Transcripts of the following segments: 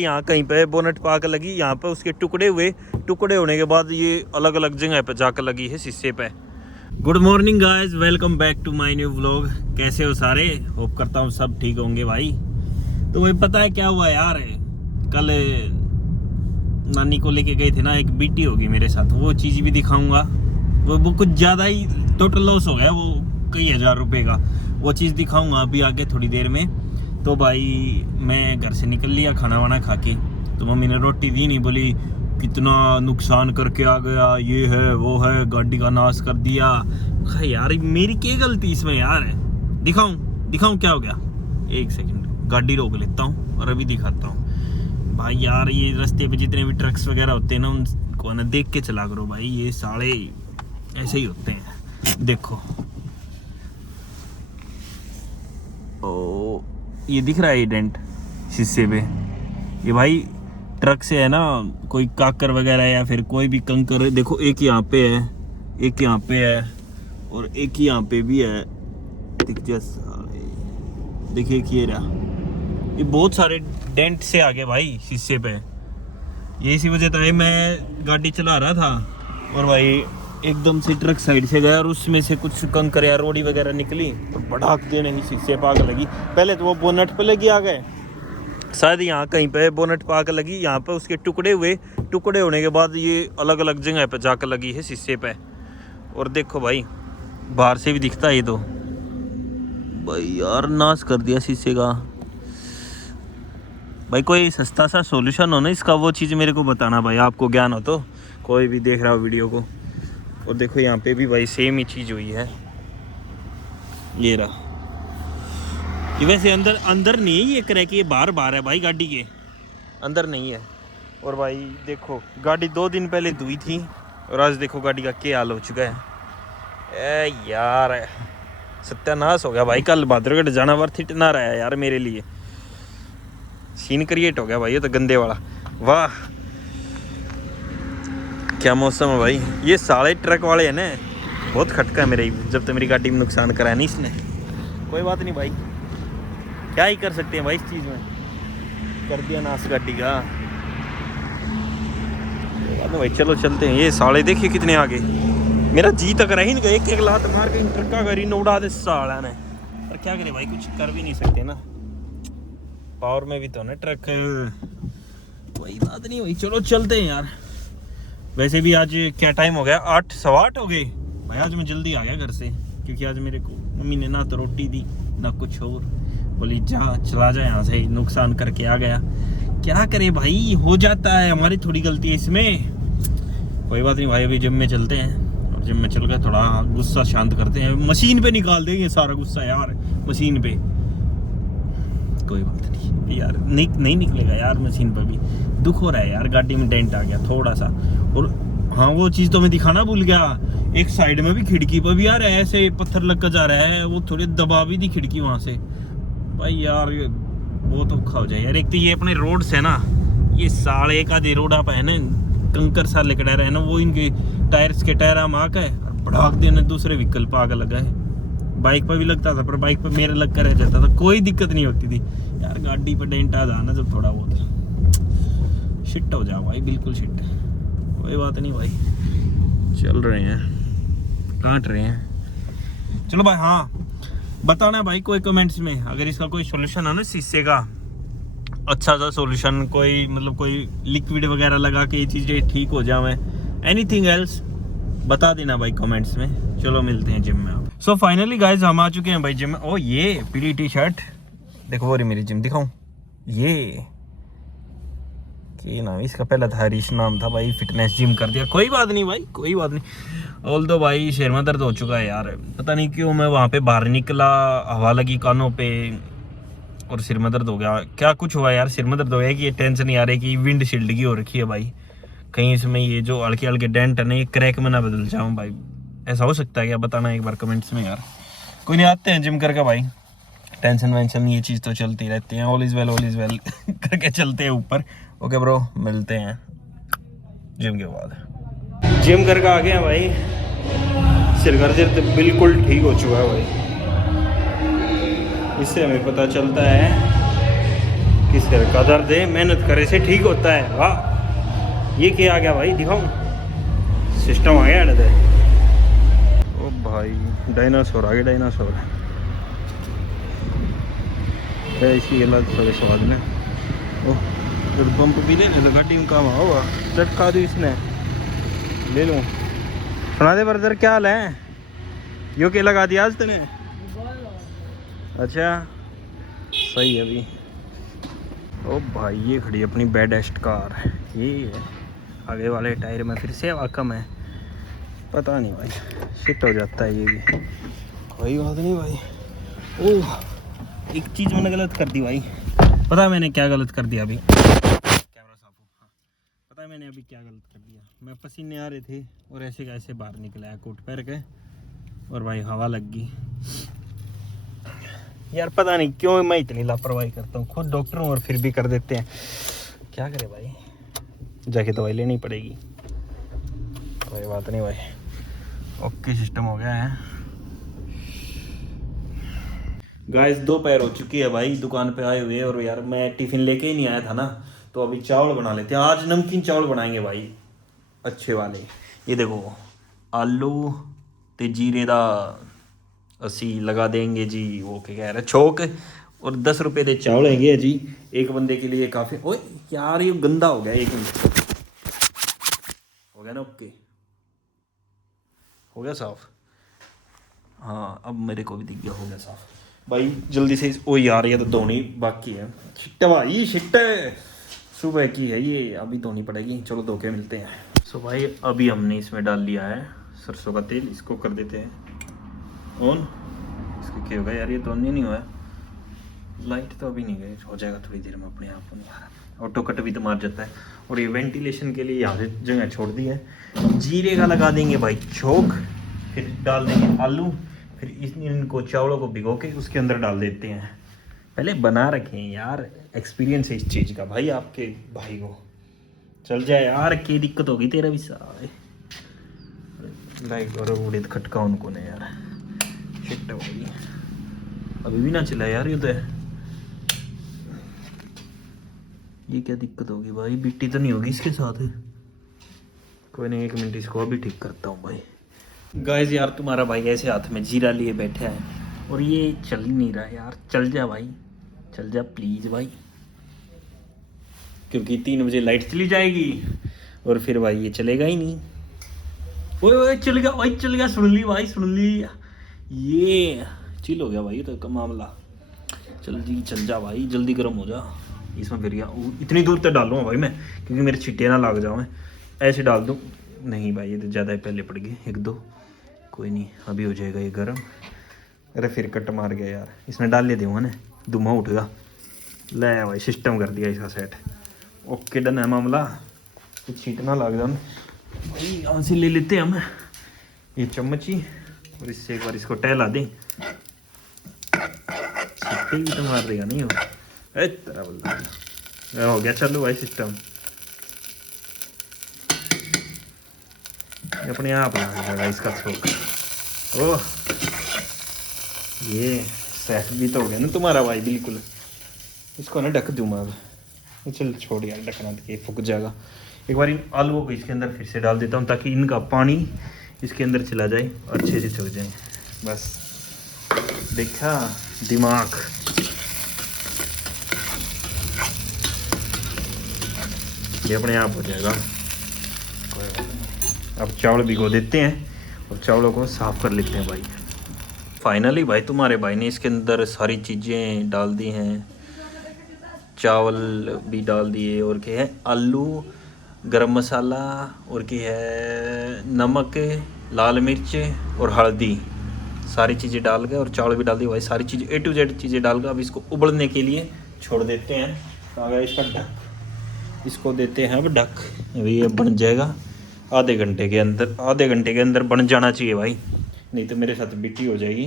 यहाँ कहीं पे बोनट पाक लगी, यहाँ पे उसके टुकड़े होने के बाद ये अलग अलग जगह पे जाकर लगी है शीशे पे। Good morning guys, welcome back to my new vlog. कैसे हो सारे? होप करता हूँ सब ठीक होंगे भाई। तो वही पता है क्या हुआ यार, कल नानी को लेके गए थे ना, एक बीटी होगी मेरे साथ, वो चीज़ भी दिखाऊंगा। वो कुछ ज़्यादा ही टोटल लॉस हो गया, वो कई हज़ार रुपए का। वो चीज़ दिखाऊंगा अभी आगे थोड़ी देर में। तो भाई मैं घर से निकल लिया खाना वाना खा के, तो मम्मी ने रोटी दी नहीं, बोली कितना नुकसान करके आ गया, ये है वो है, गाड़ी का नाश कर दिया। यार मेरी क्या गलती इसमें यार है? दिखाऊं क्या हो गया? एक सेकंड गाड़ी रोक लेता हूँ और अभी दिखाता हूँ। भाई यार ये रास्ते पे जितने भी ट्रक्स वगैरह होते हैं ना, उनको ना देख के चला करो भाई, ये साले ऐसे ही होते हैं। देखो ओ, ये दिख रहा है ये डेंट शीशे पे, ये भाई ट्रक से है ना, कोई काकर वगैरह या फिर कोई भी कंकर है। देखो एक यहाँ पे है, एक यहाँ पे है और एक यहाँ पे भी है। देखिए एक ये रहा, ये बहुत सारे डेंट से आ गए भाई शीशे पे। ये इसी वजह था, मैं गाड़ी चला रहा था और भाई एकदम से ट्रक साइड से गया और उसमें से कुछ कंकर या रोड़ी वगैरह निकली और भड़ाक देने ही शीशे पे आग लगी। पहले तो वो बोनट पे लगी आ गए, शायद यहाँ कहीं पे बोनट पे आग लगी, यहाँ पे उसके टुकड़े होने के बाद ये अलग अलग जगह पे जाकर लगी है शीशे पे। और देखो भाई बाहर से भी दिखता है ये, तो भाई यार नाश कर दिया शीशे का। भाई कोई सस्ता सा सॉल्यूशन हो ना इसका, वो चीज़ मेरे को बताना भाई, आपको ज्ञान हो तो, कोई भी देख रहा हो वीडियो को। और देखो यहाँ पे भी भाई सेम ही चीज़ हुई है, ये रहा। ये वैसे अंदर नहीं है ये क्रैक, ये बाहर है भाई, गाड़ी के अंदर नहीं है। और भाई देखो गाड़ी 2 दिन पहले धुई थी और आज देखो गाड़ी का क्या हाल हो चुका है। यार सत्यानाश हो गया भाई, कल भाद्रगढ़ जाना वर्थ इट ना रहा है यार मेरे लिए। सीन क्रिएट हो गया भाई ये तो गंदे वाला। वाह क्या मौसम है भाई। ये साले ट्रक वाले है ना, बहुत खटका है मेरे, जब तक मेरी गाड़ी में नुकसान कराया नहीं इसने। कोई बात नहीं भाई, क्या ही कर सकते हैं भाई, इस चीज़ में कर दिया नाश गाड़ी का। भाई चलो चलते हैं। ये साले देखिए कितने आगे, मेरा जी तक रही नहीं, एक लात मार के ट्रक का न उड़ा दे साला ने। पर क्या करे भाई, कुछ कर भी नहीं सकते ना, पावर में भी तो ना ट्रक है। वही बात नहीं हुई, चलो चलते हैं यार। वैसे भी आज क्या टाइम हो गया, 8 सवा 8 हो गए भाई। आज मैं जल्दी आ गया घर से, क्योंकि आज मेरे को मम्मी ने ना तो रोटी दी ना कुछ और, बोली जा चला जा यहाँ से, नुकसान करके आ गया। क्या करे भाई, हो जाता है, हमारी थोड़ी गलती है इसमें। कोई बात नहीं भाई, अभी जिम में चलते हैं और जिम में चल कर थोड़ा गुस्सा शांत करते हैं, मशीन पे निकाल देंगे सारा गुस्सा यार, मशीन पे। कोई बात नहीं यार, नहीं निकलेगा यार मशीन पर भी। दुख हो रहा है यार, गाड़ी में डेंट आ गया थोड़ा सा। और हाँ वो चीज़ तो मैं दिखाना भूल गया, एक साइड में भी खिड़की पर भी यार ऐसे पत्थर लग कर जा रहा है, वो थोड़ी दबा भी थी खिड़की वहाँ से। भाई यार बहुत औखा हो जाए यार। एक तो ये अपने रोड से ना, ये साले एक आधे रोड आप है ना, कंकर सा लेकर रहे हैं ना, वो इनके टायर्स के टायर हम आकर और भड़ाक देने दूसरे व्हीकल पर आग लगा है। बाइक पर भी लगता था, पर बाइक पर मेरे लग कर रह जाता था, कोई दिक्कत नहीं होती थी यार। गाड़ी पर डेंट आ जाना जब थोड़ा बहुत शिट हो जाओ भाई, बिल्कुल शिट। कोई बात नहीं भाई, चल रहे हैं, काट रहे हैं। चलो भाई, हाँ बताना भाई कोई कमेंट्स में, अगर इसका कोई सोल्यूशन है ना शीशे का, अच्छा सा सोल्यूशन, कोई मतलब कोई लिक्विड वगैरह लगा के ये चीज़ें ठीक हो जाए, एनीथिंग एल्स बता देना भाई कमेंट्स में। चलो मिलते हैं जिम में आप। सो फाइनली गाइज हम आ चुके हैं भाई जिम में। ओ ये पीली टी शर्ट देखो, वो रही मेरी जिम, दिखाऊं ये क्या नाम इसका, पहला था हरीश नाम था भाई, फिटनेस जिम कर दिया। कोई बात नहीं भाई, कोई बात नहीं। ऑल दो भाई सिर में दर्द हो चुका है यार, पता नहीं क्यों। मैं वहाँ पे बाहर निकला, हवा लगी कानों पे और सिर में दर्द हो गया। क्या कुछ हुआ यार, सिर में दर्द हो गया कि ये टेंशन नहीं आ रही कि विंड शील्ड की हो रखी है भाई, कहीं इसमें ये जो हल्के हल्के डेंट है ना, ये क्रैक में ना बदल जाऊँ भाई। ऐसा हो सकता है क्या, बताना एक बार कमेंट्स में यार। कोई नहीं, आते हैं जिम करके भाई, टेंशन वेंशन ये चीज़ तो चलती रहती है। ऑल इज़ वेल करके चलते हैं ऊपर। ओके ब्रो, मिलते हैं जिम के बाद। जिम करके आ गए हैं भाई, सिर दर्द बिल्कुल ठीक हो चुका है भाई। इससे हमें पता चलता है किस सिर का दर्द है, मेहनत करे से ठीक होता है। वाह, ये क्या आ गया भाई, दिखाऊं? सिस्टम आ गया इधर। ओ भाई, डायनासोर आ गया, डायनासोर है इसी गला थोड़े स्वाद में। ओह, जब पंप भी ले ले गाड़ी में काम होगा, चटका दो इसने, ले लूँ। सुना दे ब्रदर, क्या हाल है? यो के लगा दिया आज तूने? अच्छा, सही है अभी। ओ भाई, ये खड़ी अपनी बेडेस्ट कार, ये है। आगे वाले टायर में फिर से हवा कम है, पता नहीं भाई, शिट हो जाता है ये भी, कोई बात नहीं भाई। ओह, एक चीज़ मैंने गलत कर दी भाई। पता है मैंने क्या गलत कर दिया अभी? कैमरा साफ हो। हाँ, पता है मैंने अभी क्या गलत कर दिया? मैं पसीने आ रहे थे और ऐसे कैसे बाहर निकला है कोट पहन के, और भाई हवा लग गई यार। पता नहीं क्यों मैं इतनी लापरवाही करता हूँ, खुद डॉक्टर हूँ और फिर भी कर देते हैं। क्या करे भाई, जाके दवाई लेनी पड़ेगी। कोई बात नहीं भाई, ओके सिस्टम हो गया है। गाइस, दोपहर हो चुकी है भाई, दुकान पे आए हुए, और यार मैं टिफिन लेके ही नहीं आया था ना, तो अभी चावल बना लेते हैं। आज नमकीन चावल बनाएंगे भाई, अच्छे वाले। ये देखो, आलू ते जीरे दा असी लगा देंगे जी, वो क्या कह रहे छोक, और 10 रुपए के चावल हैंगे जी, एक बंदे के लिए काफ़ी। ओए यार, ये गंदा हो गया, 1 मिनट हो गया ना, ओके हो गया साफ। हाँ, अब मेरे को भी दिख गया, हो गया साफ भाई। जल्दी से ओ यार, ये तो धोनी बाकी है, शिट भाई शिट, सुबह की है ये, अभी धोनी पड़ेगी। चलो धो के मिलते हैं। सो भाई, अभी हमने इसमें डाल लिया है सरसों का तेल, इसको कर देते हैं ऑन। इसके क्या होगा यार, ये तो ऑन नहीं हुआ है, लाइट तो अभी नहीं गई, हो जाएगा थोड़ी देर में अपने आप यार। ऑटो कट भी तो मार जाता है, और ये वेंटिलेशन के लिए यहाँ जगह छोड़ दी है। जीरे का लगा देंगे भाई छोक, फिर डाल देंगे आलू, फिर इनको चावलों को भिगो के उसके अंदर डाल देते हैं। पहले बना रखें यार, एक्सपीरियंस है इस चीज़ का भाई, आपके भाई को चल जाए यार, क्या दिक्कत होगी तेरा भी सारे लाइक, और उड़े खटका उनको ने यार, शिट होगी अभी भी ना चला यार। ये क्या दिक्कत होगी भाई, बिट्टी तो नहीं होगी इसके साथ? कोई नहीं, 1 मिनट इसको अभी ठीक करता हूँ भाई। गाइस यार, तुम्हारा भाई ऐसे हाथ में जीरा लिए बैठा है, और ये चल ही नहीं रहा यार। चल जा भाई, चल जा प्लीज़ भाई, क्योंकि 3 बजे लाइट चली जाएगी, और फिर भाई ये चलेगा ही नहीं। ओए ओए, चल गया भाई, चल गया, सुन ली भाई, सुन ली, ये चिल हो गया भाई तो का मामला। चल जी, चल जा भाई, जल्दी गर्म हो जा। इसमें फिर इतनी दूर तक डालूंगा भाई मैं, क्योंकि मेरे छिट्टे ना लग जाओ। मैं ऐसे डाल दूँ, नहीं भाई ये तो ज़्यादा पहले पड़ गए 1-2, कोई नहीं अभी हो जाएगा ये गर्म। अरे फिर कट मार गया यार, इसमें डाल ले दूँगा ना, धुआं उठेगा। ले भाई, सिस्टम कर दिया इसका सेट, ओके डन है मामला। कुछ छीट ना लग जाओ भाई। यहाँ से ले लेते हैं हम ये चम्मच ही, और इससे एक बार इसको टहला दें, छिट्टे भी तो मार देगा नहीं हो तेरा बल्ला। हो गया, चलो भाई सिस्टम अपने आप लगा इसका छोक। ओह, ये सेट भी तो हो गया ना तुम्हारा भाई बिल्कुल। इसको ना ढक दूँ मैं अब, चल छोड़ यार, ढकना तो फूक जाएगा। एक बार इन आलूओं को इसके अंदर फिर से डाल देता हूँ, ताकि इनका पानी इसके अंदर चला जाए, अच्छे से चल जाए। बस देखा दिमाग, ये अपने आप हो जाएगा। अब चावल भिगो देते हैं, और चावलों को साफ़ कर लेते हैं भाई। फाइनली भाई, तुम्हारे भाई ने इसके अंदर सारी चीज़ें डाल दी हैं, चावल भी डाल दिए, और क्या है, आलू, गरम मसाला, और क्या है, नमक, लाल मिर्च और हल्दी, सारी चीज़ें डाल के, और चावल भी डाल दिए भाई, सारी चीज़ें A to Z चीज़ें डाल के अब इसको उबलने के लिए छोड़ देते हैं। तो अगर इसका ढक, इसको देते हैं अब ढक, ये बन जाएगा आधे घंटे के अंदर। आधे घंटे के अंदर बन जाना चाहिए भाई, नहीं तो मेरे साथ बिट्टी हो जाएगी,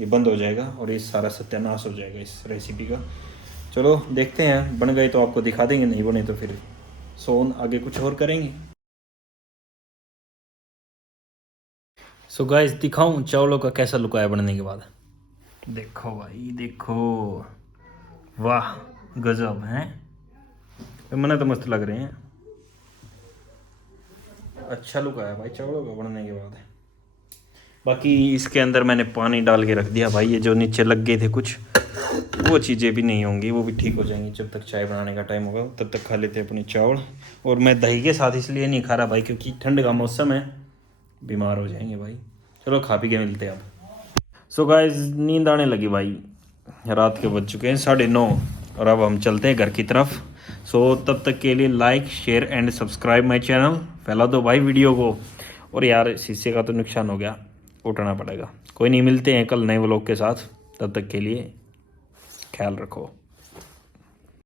ये बंद हो जाएगा, और ये सारा सत्यानाश हो जाएगा इस रेसिपी का। चलो देखते हैं, बन गए तो आपको दिखा देंगे, नहीं बने तो फिर सोन आगे कुछ और करेंगे। सो गाइस, दिखाऊं चावलों का कैसा लुक आया बनने के बाद? देखो भाई देखो, वाह गजब हैं, मैंने तो मस्त लग रहे हैं। अच्छा लुक आया भाई चावलों का बनने के बाद। बाकी इसके अंदर मैंने पानी डाल के रख दिया भाई, ये जो नीचे लग गए थे कुछ वो चीज़ें भी नहीं होंगी, वो भी ठीक हो जाएंगी। जब तक चाय बनाने का टाइम होगा तब तक खा लेते हैं अपने चावल। और मैं दही के साथ इसलिए नहीं खा रहा भाई क्योंकि ठंड का मौसम है, बीमार हो जाएंगे भाई। चलो खा पी के मिलते हैं अब। सो गाइस नींद आने लगी भाई, रात के बज चुके हैं 9:30 और अब हम चलते हैं घर की तरफ। सो तब तक के लिए like share and subscribe my channel, फैला दो भाई वीडियो को। और यार शीशे का तो नुकसान हो गया, उठाना पड़ेगा। कोई नहीं, मिलते हैं कल नए व्लॉग के साथ, तब तक के लिए ख्याल रखो।